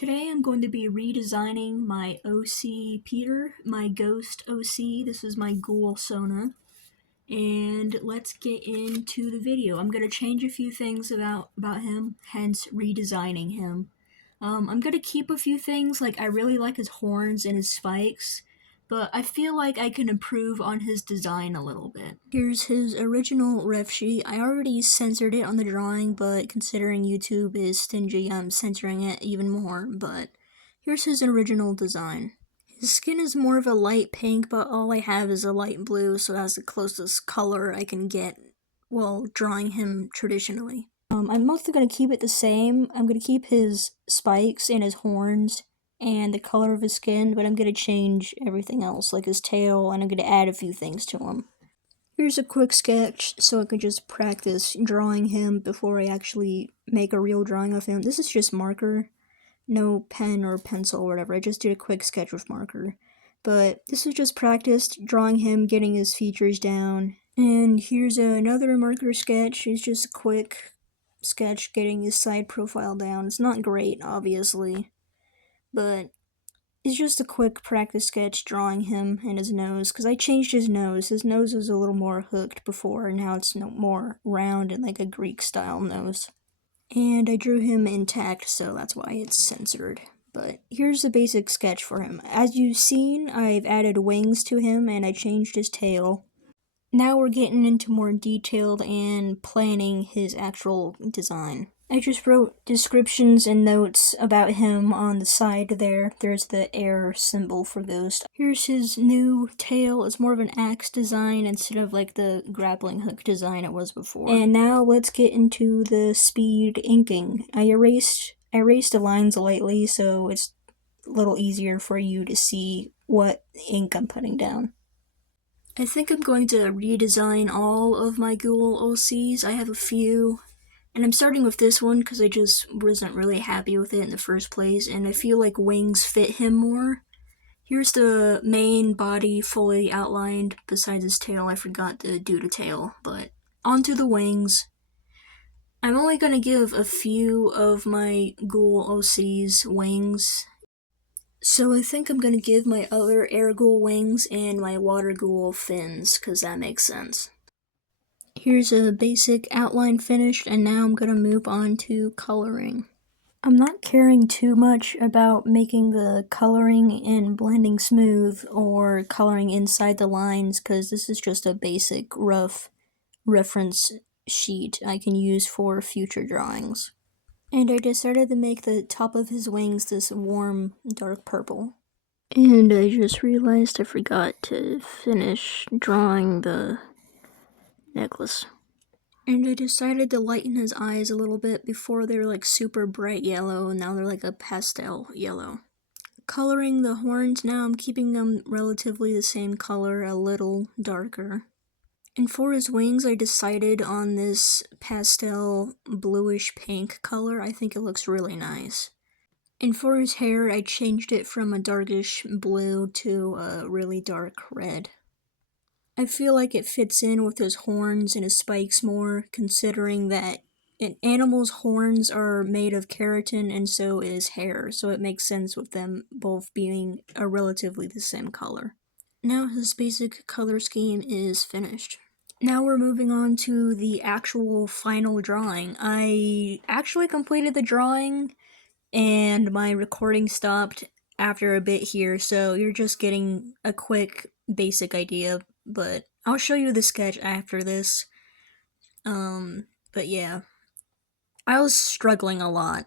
Today I'm going to be redesigning my OC Peter, my Ghost OC. This is my ghoul Sona. And let's get into the video. I'm going to change a few things about him, hence redesigning him. I'm going to keep a few things, like I really like his horns and his spikes, but I feel like I can improve on his design a little bit. Here's his original ref sheet. I already censored it on the drawing, but considering YouTube is stingy, I'm censoring it even more, but here's his original design. His skin is more of a light pink, but all I have is a light blue, so that's the closest color I can get while drawing him traditionally. I'm mostly going to keep it the same. I'm going to keep his spikes and his horns and the color of his skin, but I'm going to change everything else, like his tail, and I'm going to add a few things to him. Here's a quick sketch so I can just practice drawing him before I actually make a real drawing of him. This is just marker. No pen or pencil or whatever. I just did a quick sketch with marker. But this is just practice drawing him, getting his features down. And here's another marker sketch. It's just a quick sketch getting his side profile down. It's not great, obviously, but it's just a quick practice sketch drawing him and his nose, because I changed his nose. His nose was a little more hooked before, and now it's more round and like a Greek style nose. And I drew him intact, so that's why it's censored. But here's the basic sketch for him. As you've seen, I've added wings to him and I changed his tail. Now we're getting into more detailed and planning his actual design. I just wrote descriptions and notes about him on the side there. There's the air symbol for ghost. Here's his new tail. It's more of an axe design instead of like the grappling hook design it was before. And now let's get into the speed inking. I erased the lines lightly so it's a little easier for you to see what ink I'm putting down. I think I'm going to redesign all of my ghoul OCs. I have a few. And I'm starting with this one because I just wasn't really happy with it in the first place, and I feel like wings fit him more. Here's the main body fully outlined, besides his tail. I forgot to do the tail, but onto the wings. I'm only going to give a few of my ghoul OCs wings. So I think I'm going to give my other air ghoul wings and my water ghoul fins, because that makes sense. Here's a basic outline finished, and now I'm going to move on to coloring. I'm not caring too much about making the coloring and blending smooth or coloring inside the lines, because this is just a basic rough reference sheet I can use for future drawings. And I decided to make the top of his wings this warm dark purple. And I just realized I forgot to finish drawing the necklace. And I decided to lighten his eyes a little bit. Before they were like super bright yellow, and now they're like a pastel yellow. Coloring the horns now, I'm keeping them relatively the same color, a little darker. And for his wings, I decided on this pastel bluish pink color. I think it looks really nice. And for his hair, I changed it from a darkish blue to a really dark red. I feel like it fits in with his horns and his spikes more, considering that an animal's horns are made of keratin and so is hair, so it makes sense with them both being a relatively the same color. Now his basic color scheme is finished. Now we're moving on to the actual final drawing. I actually completed the drawing and my recording stopped after a bit here, so you're just getting a quick basic idea, but I'll show you the sketch after this. But yeah, I was struggling a lot.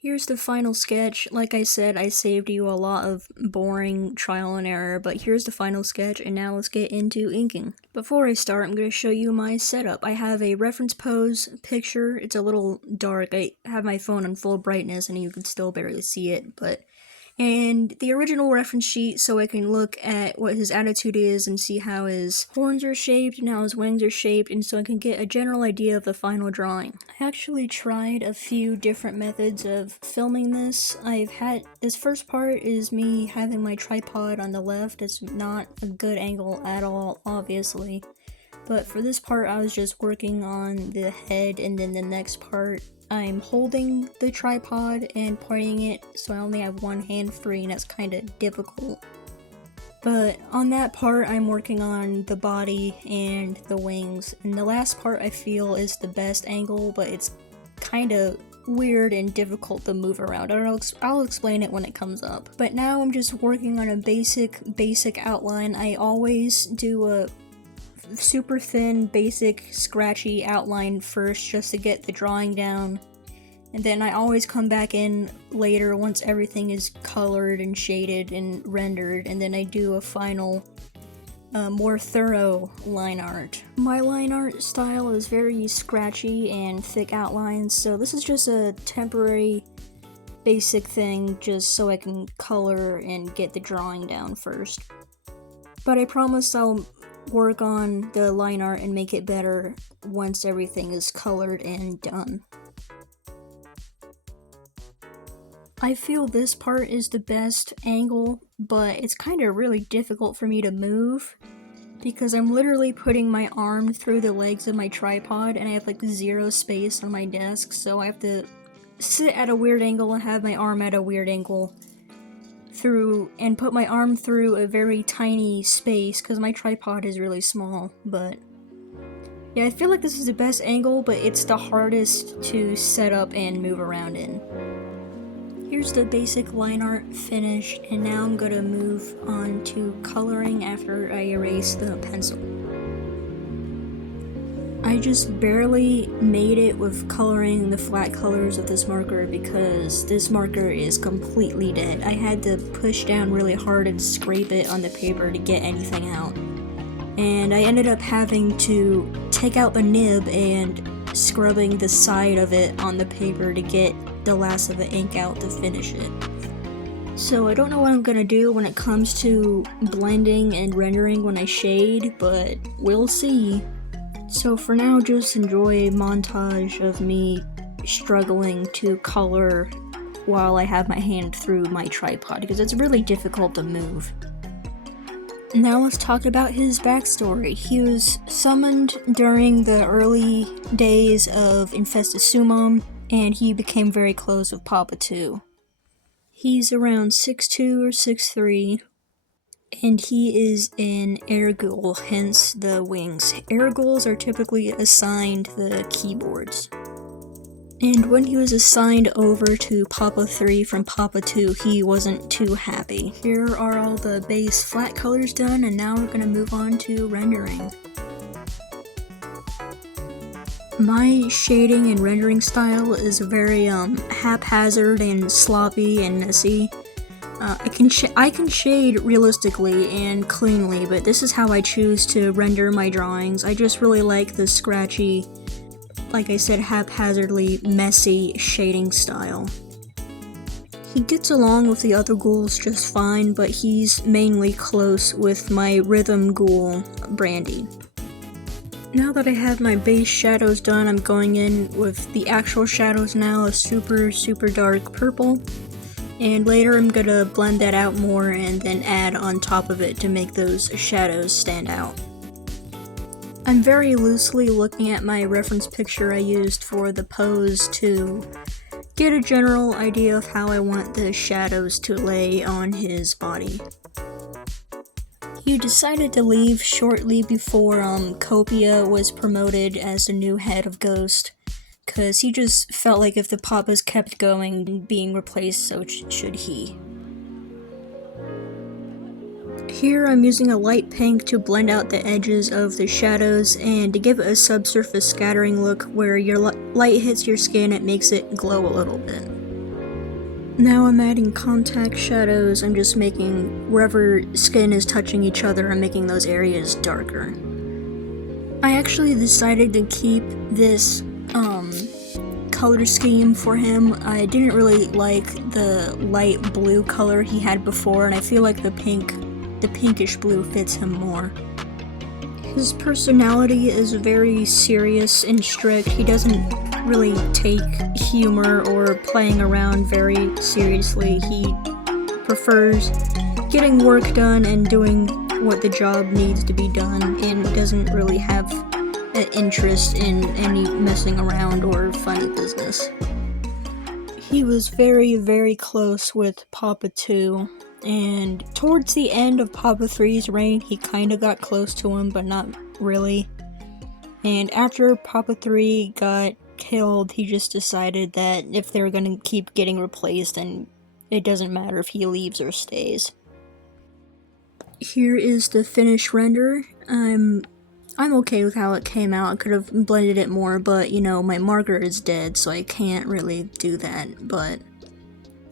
Here's the final sketch. Like I said, I saved you a lot of boring trial and error, but here's the final sketch, and now let's get into inking. Before I start, I'm going to show you my setup. I have a reference pose picture. It's a little dark. I have my phone on full brightness, and you can still barely see it, and the original reference sheet so I can look at what his attitude is and see how his horns are shaped and how his wings are shaped, and so I can get a general idea of the final drawing. I actually tried a few different methods of filming this. This first part is me having my tripod on the left. It's not a good angle at all, obviously. But for this part, I was just working on the head, and then the next part I'm holding the tripod and pointing it, so I only have one hand free, and that's kind of difficult. But on that part, I'm working on the body and the wings, and the last part I feel is the best angle, but it's kind of weird and difficult to move around. I don't know, I'll explain it when it comes up. But now I'm just working on a basic outline. I always do a super thin, basic, scratchy outline first just to get the drawing down. And then I always come back in later once everything is colored and shaded and rendered, and then I do a final, more thorough line art. My line art style is very scratchy and thick outlines, so this is just a temporary basic thing just so I can color and get the drawing down first. But I promise I'll work on the line art and make it better once everything is colored and done. I feel this part is the best angle, but it's kind of really difficult for me to move because I'm literally putting my arm through the legs of my tripod and I have like zero space on my desk, so I have to sit at a weird angle and have my arm at a weird angle and put my arm through a very tiny space because my tripod is really small. But yeah, I feel like this is the best angle, but it's the hardest to set up and move around in. Here's the basic line art finished, and now I'm gonna move on to coloring after I erase the pencil. I just barely made it with coloring the flat colors with this marker because this marker is completely dead. I had to push down really hard and scrape it on the paper to get anything out. And I ended up having to take out the nib and scrubbing the side of it on the paper to get the last of the ink out to finish it. So I don't know what I'm gonna do when it comes to blending and rendering when I shade, but we'll see. So for now, just enjoy a montage of me struggling to color while I have my hand through my tripod because it's really difficult to move. Now let's talk about his backstory. He was summoned during the early days of Infestus Summoum, and he became very close with Papa 2. He's around 6'2" or 6'3", and he is an air ghoul, hence the wings. Air ghouls are typically assigned the keyboards. And when he was assigned over to Papa 3 from Papa 2, he wasn't too happy. Here are all the base flat colors done, and now we're gonna move on to rendering. My shading and rendering style is very haphazard and sloppy and messy. I can shade realistically and cleanly, but this is how I choose to render my drawings. I just really like the scratchy, like I said, haphazardly messy shading style. He gets along with the other ghouls just fine, but he's mainly close with my rhythm ghoul, Brandy. Now that I have my base shadows done, I'm going in with the actual shadows now, a super dark purple. And later I'm gonna blend that out more and then add on top of it to make those shadows stand out. I'm very loosely looking at my reference picture I used for the pose to get a general idea of how I want the shadows to lay on his body. He decided to leave shortly before Copia was promoted as the new head of Ghost, because he just felt like if the Papas kept going and being replaced, so should he. Here I'm using a light pink to blend out the edges of the shadows and to give it a subsurface scattering look where your light hits your skin, it makes it glow a little bit. Now I'm adding contact shadows. I'm just making wherever skin is touching each other, I'm making those areas darker. I actually decided to keep this color scheme for him. I didn't really like the light blue color he had before, and I feel like the pinkish blue fits him more. His personality is very serious and strict. He doesn't really take humor or playing around very seriously. He prefers getting work done and doing what the job needs to be done, and doesn't really have interest in any messing around or funny business. He was very, very close with Papa 2, and towards the end of Papa 3's reign, he kinda got close to him, but not really. And after Papa 3 got killed, he just decided that if they're gonna keep getting replaced, then it doesn't matter if he leaves or stays. Here is the finished render. I'm okay with how it came out. I could have blended it more, but you know, my marker is dead, so I can't really do that. But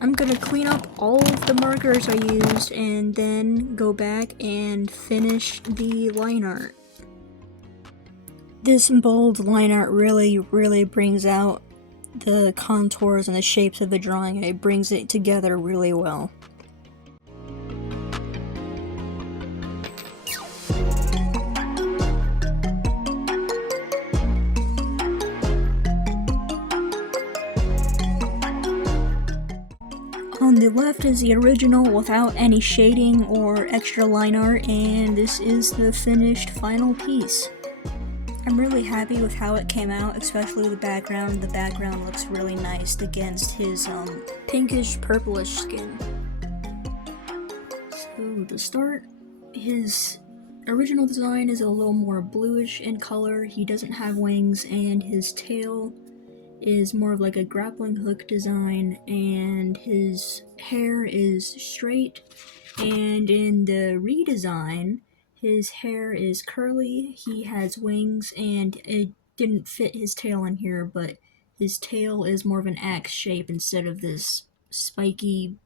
I'm gonna clean up all of the markers I used and then go back and finish the line art. This bold line art really brings out the contours and the shapes of the drawing, and it brings it together really well. On the left is the original without any shading or extra line art, and this is the finished final piece. I'm really happy with how it came out, especially the background. The background looks really nice against his pinkish purplish skin. So to start, his original design is a little more bluish in color. He doesn't have wings, and his tail is more of like a grappling hook design, and his hair is straight. And in the redesign, his hair is curly, he has wings, and it didn't fit his tail in here, but his tail is more of an axe shape instead of this spiky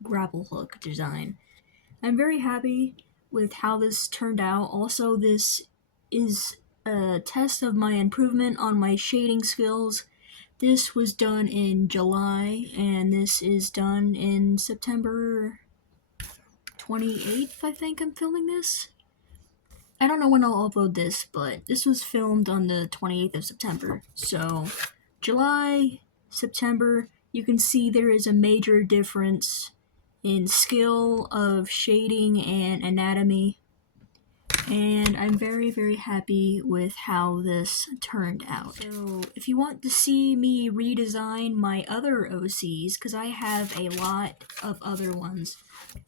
grapple hook design. I'm very happy with how this turned out. Also, this is a test of my improvement on my shading skills. This was done in July, and this is done in September 28th, I think I'm filming this. I don't know when I'll upload this, but this was filmed on the 28th of September. So, July, September, you can see there is a major difference in skill of shading and anatomy. And I'm very happy with how this turned out. So if you want to see me redesign my other OCs, because I have a lot of other ones.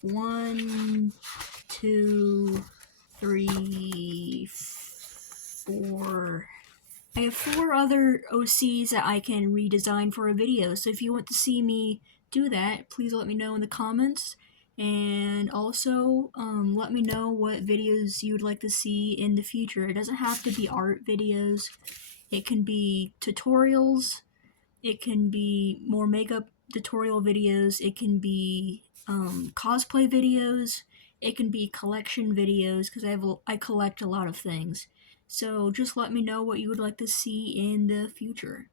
1, 2, 3, 4. I have 4 other OCs that I can redesign for a video, so if you want to see me do that, please let me know in the comments. And also, let me know what videos you would like to see in the future. It doesn't have to be art videos. It can be tutorials. It can be more makeup tutorial videos. It can be cosplay videos. It can be collection videos, because I collect a lot of things. So just let me know what you would like to see in the future.